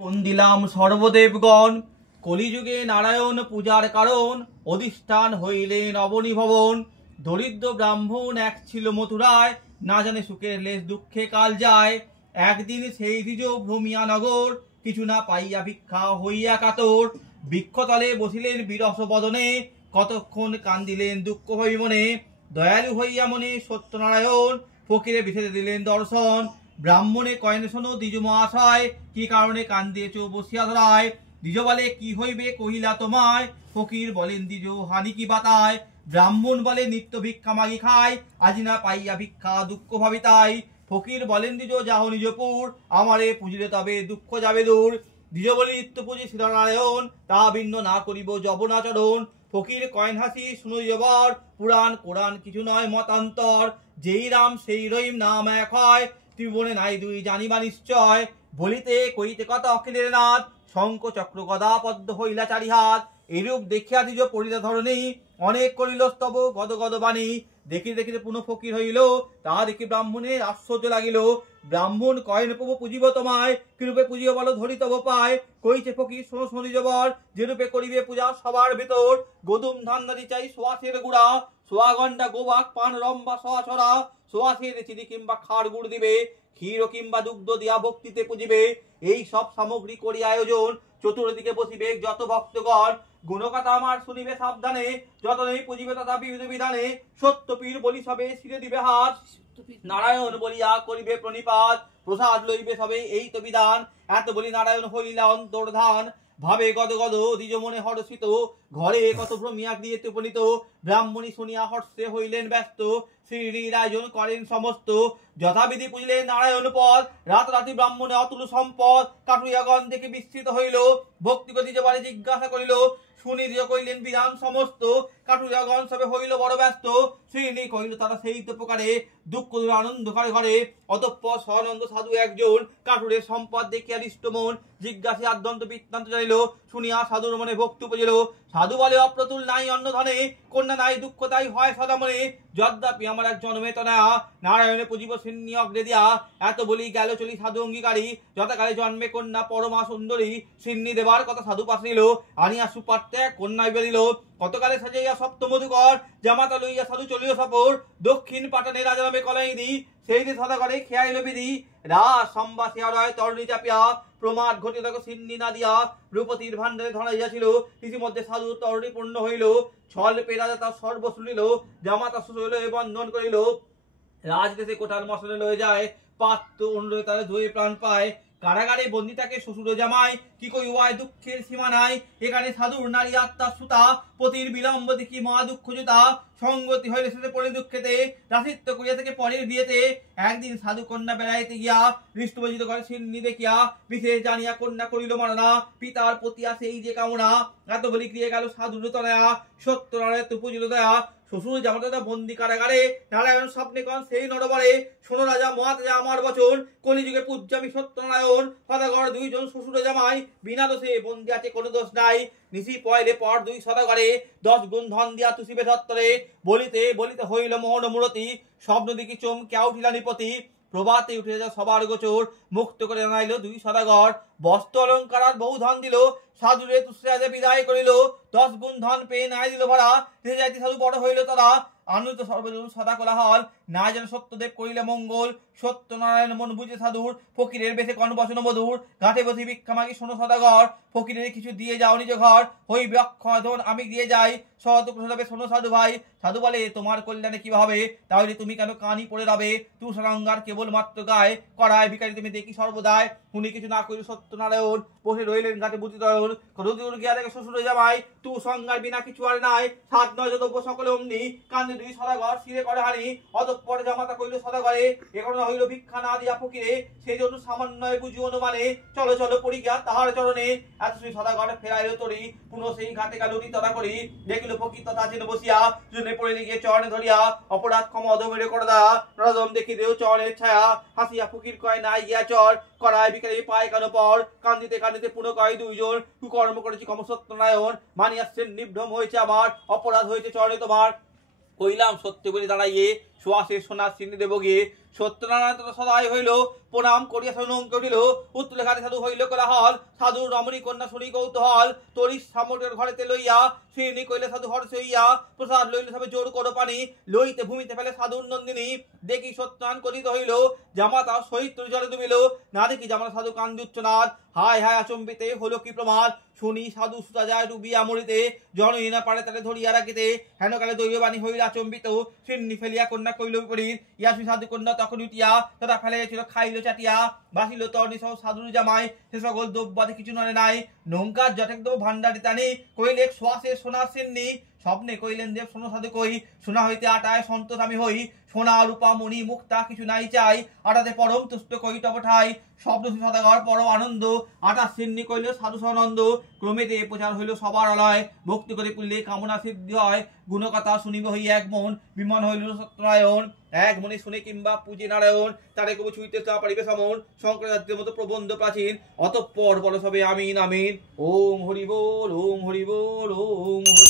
বন্দিলাম সর্বদেবগণ, কলিযুগে নারায়ণ পূজার কারণ, অধিষ্ঠান হইলেন অবনী ভবন। দরিদ্র ব্রাহ্মণ এক ছিল মথুরায়, না জানে সুখের লেশ দুঃখে কাল যায়। একদিন সেই দ্বিজ ভ্রমিয়া নগর, কিছু না পাইয়া ভিক্ষা হইয়া কাতর। বৃক্ষতলে বসিলেন বিরস বদনে, কতক্ষণ কান্দিলেন দুঃখ হই মনে। দয়ালু হইয়া মনে সত্যনারায়ণ, ফকিরে বিছেদে দিলেন দর্শন। ব্রাহ্মণে কয়েন শোনো দ্বিজ মহাশয়, কি কারণে কান্দিয়েছ বসিয়া ধরায়। দ্বিজ বলে কি হইবে কহিলা তোমায়, ফকির বলেন দ্বিজ হানি কি বাতায়। ব্রাহ্মণ বলে নিত্য ভিক্ষা মাগি খাই, আজি না পাইয়া ভিক্ষা দুঃখ ভাবি তাই। ফকির বলেন দ্বিজ যাহ নিজপুর, আমারে পুজিলে তবে দুঃখ যাবে দূর। দ্বিজ বলে নিত্য পুজি শ্রীনারায়ণ, তা ভিন্ন না করিব যবনাচরণ। ফকির কয়েন হাসি শুনো দ্বিজবর, পুরাণ কোরআন কিছু নয় মতান্তর। যেই রাম সেই রহিম নাম এক হয়, ত্রিভুবনে নাই দুই জানিবা নিশ্চয়। বলিতে কইতে কথা অখিলের নাথ, শঙ্খ চক্র গদা পদ্ম হইলা চারি হাত। এরূপ দেখিয়া দ্বিজ পড়িলা ধরণী, অনেক করিল স্তব গদ গদ বাণী। দেখিতে দেখিতে পুনঃ ফকির হইল, তাহা দেখি ব্রাহ্মণের আশ্চর্য লাগিল। ব্রাহ্মণ কয়েন প্রভু পুজিব তোমায়, কিরূপে পুজিব বলো ধরি তব পায়। কইছে ফকির শোনো শোনো দ্বিজবর, যেরূপে করিবে পূজা সবার ভেতর। গদুম ধান দাদি চাই সোয়াশের গুড়া, সোয়া গন্ডা গোবাক পান রম্বা সোয়া ছড়া। সোয়াশের চিনি কিংবা খাড় গুড় দিবে, ক্ষীর কিংবা দুগ্ধ দিয়া ভক্তিতে পুজিবে। এই সব সামগ্রী করি আয়োজন, চতুর্দিকে বসিবে যত ভক্তগণ। গুণকথা আমার শুনিবে সাবধানে, যত নেই পুজিবে তথা বিবিধ বিধানে। সত্যপীর বলি সবে ছিঁড়ে দিবে হাত, নারায়ণ বলিয়া করিবে প্রণিপাত। প্রসাদ লইবে সবে এই তো বিধান, এত বলি নারায়ণ হইলা অন্তর্ধান। ভাবে গদ গদ দ্বিজ মনে হর্ষিত, ঘরে কত ভ্রমিয়া গৃহেতে উপনীত। ব্রাহ্মণী শুনিয়া হর্ষে হইলেন ব্যস্ত, শ্রীর আয়োজন করেন সমস্ত। যথাবিধি পুজিলেন নারায়ণ পদ, রাতারাতি ব্রাহ্মণে অতুল সম্পদ। কাটুরিয়াগণ দেখে বিস্মিত হইল, ভক্তি দ্বিজ বলে জিজ্ঞাসা করিল। শুনি দ্বিজ কইলেন বিধান সমস্ত, কাটুরিয়াগণ সবে হইল বড় ব্যস্ত। শ্রীনি কহিল তারা সেই তো প্রকারে, দুঃখ দূরে আনন্দ করে ঘরে। অতঃপর সনন্দ সাধু একজন, কাটুরের সম্পদ দেখিয়া হৃষ্ট মন। জিজ্ঞাসা আদ্যন্ত বৃত্তান্ত জানিল, শুনিয়া সাধুর মনে ভক্তি উপজিল। সাধু বলে অপ্রতুল নাই অন্ন ধনে, কন্যা নাই দুঃখ তাই হয় সদা মনে। যদ্যাপি আমার এক জন্মে তনয়া, নারায়ণে পুজিব সিন্নি অগ্রে দিয়া। এত বলি গেল চলি সাধু অঙ্গীকারী, যথাকালে জন্মে কন্যা পরমা সুন্দরী। সিন্নি দেবার কথা সাধু পাশ নিল, আনিয়া সুপাত্রে কন্যায় বেরিল। কতকালে সাজাইয়া সপ্ত মধুকর, জামাতা লইয়া সাধু চলিল সফর। দক্ষিণ পাটনে রাজা নামে কলাইদি, সেই যে সদাগরে খেয়াইল বিধি। রাজ সম্বাসিয়া রয় তরণী চাপিয়া, প্রমাদ ঘটিল সিন্নি না দিয়া। রূপতির ভান্ডারে ধরাইয়াছিল, ইতিমধ্যে সাধু তরণী পূর্ণ হইল। ছল পে রাজা তার সর্ব শুনিল, জামাতা শ্বশুর বন্ধন করিল। রাজদেশে কোঠার মশলে লয়ে যায়, পাত্র অনুরোধে তারা ধুয়ে প্রাণ পায়। কারাগারে বন্দি থাকে শ্বশুর জামাই, কি কই উহায় দুঃখের সীমা নাই। এখানে সাধুর নারী আত্মার সুতা, পতির বিলম্ব দেখি মহা দুঃখ জুতা। সঙ্গতি হইলে সেটা পড়ে দুঃখেতে, রাশিত্ব করিয়া থেকে পরের বিয়েতে। একদিন সাধু কন্যা বেড়াইতে গিয়া, হৃষ্টবজিত করে সিন্নি দেখিয়া, বিশেষ জানিয়া কন্যা করিল মারণা। পিতার প্রতি আসে এই যে কামনা, এত বলি ক্রিয়ে গেল সাধুর তনয়া। সত্যনারায়ণ তু পুজিল দয়া, শ্বশুর জামাতা বন্দি কারাগারে। নারায়ণ স্বপ্নে কন সেই নরবরে, শোনো রাজা মহাতেজা আমার বচন। কলিযুগে পূজ্য আমি সত্যনারায়ণ, সদাগর দুইজন শ্বশুর জামাই। বিনা দোষে বন্দি আছে কোনো দোষ নাই। নিশি পয়লে পর দুই সদাগরে, 10 গুণ ধন দিয়া তুষিবে সত্তরে। বলিতে বলিতে হইল মোহন মূরতি, স্বপ্ন দেখি চমকিয়া উঠিলা নিপতি। প্রভাতে উঠে যা সবার গোচর, মুক্ত করে আনাইল দুই সদাগর। বস্ত্র অলঙ্কার বহু ধন দিল, সাধুরে তুষে বিদায় করিল। 10 গুণ ধন পেয়ে নাই দিল ভরা, যাইতে সাধু বড় হইল তারা। আনন্দ সর্বজন সদা কোলাহল, না যেন সত্যদেব করিলে মঙ্গল। সত্যনারায়ণ মন বুঝে সাধুর, ফকিরের বেশে কনবসন মধুর। ঘাটে বসে ভিক্ষা মাগি শোনো সদাগর, ফকিরের কিছু দিয়ে যাও নিজ ঘর। হইবে অক্ষয় ধন আমি দিয়ে যাই, সহত প্রসাদে শোনো সাধু ভাই। সাধু বলে তোমার কল্যাণে কি হবে, তাহলে তুমি কেন কানি পড়ে রবে। তুষারঙ্গার কেবল মাত্র গায়ে, করায় ভিখারি তুমি দেখি সর্বদায়। উনি কিছু না করিল সত্যনারায়ণ, বসে রইলেন ঘাটে বুদ্ধিদয়ন। কতদূর গিয়া দেখে শ্বশুরে জামাই, তু সংজ্ঞার বিনা কিছু আর নাই। 7 9 দ্রব্য সকলে অমনি, কান্দে দুই সদাগর শিরে করে হানি। অতঃপর জামাতা কইল সদাগরে, এখন হইল ভিক্ষা না দিয়া ফকিরে। সেই জন্য সামান্য বুঝি অনুমানে, চলো চলো পড়ি গিয়া তাহার চরণে। এত সেই সদাগর ফেরাইল তরি, পুনঃ সেই ঘাটে গেল তরা করি। দেখিল ফকির তথা আছেন বসিয়া, জনে পড়ে গিয়ে চরণে ধরিয়া। অপরাধ ক্ষমা অধমেরে করদা, নরদম দেখি দেও চরণের ছায়া। হাসিয়া ফকির কয় নাই গিয়া চর, করায় ভিখারি পায় কেন পর। কান্দিতে কান্দিতে পুনঃ কয় দুইজন, কুকর্ম করেছি ক্ষম সত্যনারায়ণ। মানি আসছেন নিভ্রম হয়েছে আমার, অপরাধ হয়েছে চরণে তোমার। কইলাম সত্য বলে দাঁড়াইয়ে, সোয়াশে সোনার সিন্নি দেব গিয়ে। সত্যনারায়ণ তথা সদাই হইল প্রণাম করিয়া নৌকে উঠিল। উত্তরে ঘাটে সাধু হইল কোলাহল, সাধু রমণী কন্যা শুনি কৌতূহল। তরি সামরের ঘরেতে লইয়া শ্রীনি কইলে সাধু হর্ষ হইয়া, প্রসাদ লইল সবে জোর করো পানি, লইতে ভূমিতে ফেলে সাধুর নন্দিনী। দেখি সত্যনারায়ণ করিত হইল, জামাতা সহিত জলে ডুবিল। না দেখি জামাতা সাধু কান্দি উচ্চনাদ, হায় হায় আচম্বিতে হলো কি প্রমাদ। শুনি সাধু সুতা যায় ডুবিয়া মরিতে, জননী না পারে তালে ধরিয়া রাখিতে। হেন কালে দৈববাণী হইল আচম্বিত, সিন্নি ফেলিয়া কন্যা কইল বিপরীত। ইয়াসমি সাধু কন্যা তখন উঠিয়া তথা ফেলাইয়াছিল খাইল চাটিয়া। বাসিল তর্ণি সহ সাধুর জামাই, সে সকল দ্রব্যাদি কিছু নয় নাই। নৌকার জটেক দেব ভান্ডারি টানি, কইলে শ্বাসে সোনার সিন্নি। স্বপ্নে কইলেন দেব শোনো সাধু কই, সোনা হইতে আটায় সন্তোষ আমি হই। সোনা রূপা মণি মুক্তা কিছু নাই চাই, আটাতে পরম তুষ্ট কই তব ঠাই। শব্দ সদাগর পরম আনন্দ, আটা সিন্নি কইল সাধু সনন্দ। ক্রমেতে প্রচার হইল সবার আলয়, ভক্তি করে পুললে কামনা সিদ্ধি হয়। গুণকথা শুনিব হই এক মন, বিমান হইল সত্যনারায়ণ। এক মনে শুনে কিংবা পূজে নারায়ণ, তারে কবু ছুঁইতে তা পারিবে সমন। শঙ্করাচার্যের মতো প্রবন্ধ প্রাচীন, অতঃপর বল সবে আমিন আমিন। ওম হরি বল, ওম হরি বল, ওম হরি।